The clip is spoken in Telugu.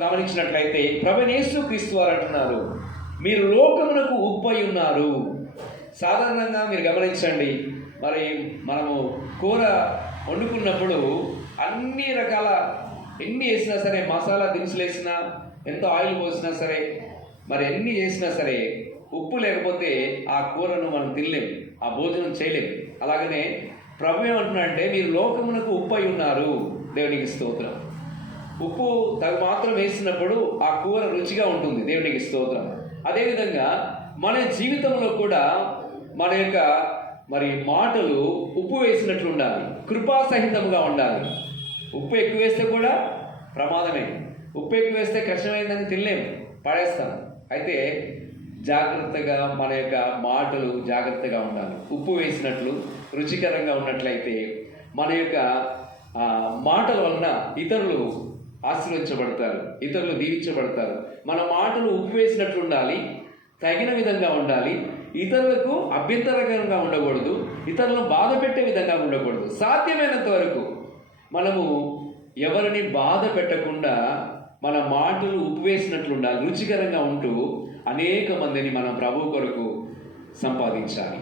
గమనించినట్లయితే ప్రభువైన యేసుక్రీస్తు వారు అంటున్నారు, మీరు లోకమునకు ఉప్పై ఉన్నారు. సాధారణంగా మీరు గమనించండి, మరి మనము కూర వండుకున్నప్పుడు అన్ని రకాల ఎన్ని వేసినా సరే, మసాలా దినుసులు వేసినా, ఎంతో ఆయిల్ పోసినా సరే, మరి ఎన్ని చేసినా సరే ఉప్పు లేకపోతే ఆ కూరను మనం తినలేము, ఆ భోజనం చేయలేము. అలాగనే ప్రభు ఏమంటున్నాడంటే, మీరు లోకమునకు ఉప్పై ఉన్నారు. దేవునికి స్తోత్రం. ఉప్పు తగు మాత్రం వేసినప్పుడు ఆ కూర రుచిగా ఉంటుంది. దేవునికి స్తోత్రం. అదేవిధంగా మన జీవితంలో కూడా మన యొక్క మరి మాటలు ఉప్పు వేసినట్లు ఉండాలి, కృపాసహితంగా ఉండాలి. ఉప్పు ఎక్కువ వేస్తే కూడా ప్రమాదమే. ఉప్పు ఎక్కువ వేస్తే కష్టమైందని తినలేము, పడేస్తాం. అయితే జాగ్రత్తగా మన యొక్క మాటలు జాగ్రత్తగా ఉండాలి. ఉప్పు వేసినట్లు రుచికరంగా ఉన్నట్లయితే మన యొక్క మాటల వలన ఇతరులు ఆశీర్వదించబడతారు, ఇతరులు దీవించబడతారు. మన మాటలు ఉప్పు వేసినట్లు ఉండాలి, తగిన విధంగా ఉండాలి, ఇతరులకు అభ్యంతరకరంగా ఉండకూడదు, ఇతరులను బాధ పెట్టే విధంగా ఉండకూడదు. సాధ్యమైనంత వరకు మనము ఎవరిని బాధ పెట్టకుండా మన మాటలు ఉప్పు వేసినట్లు ఉండాలి, రుచికరంగా ఉంటూ అనేక మందిని మనం ప్రభు కొరకు సంపాదించాలి.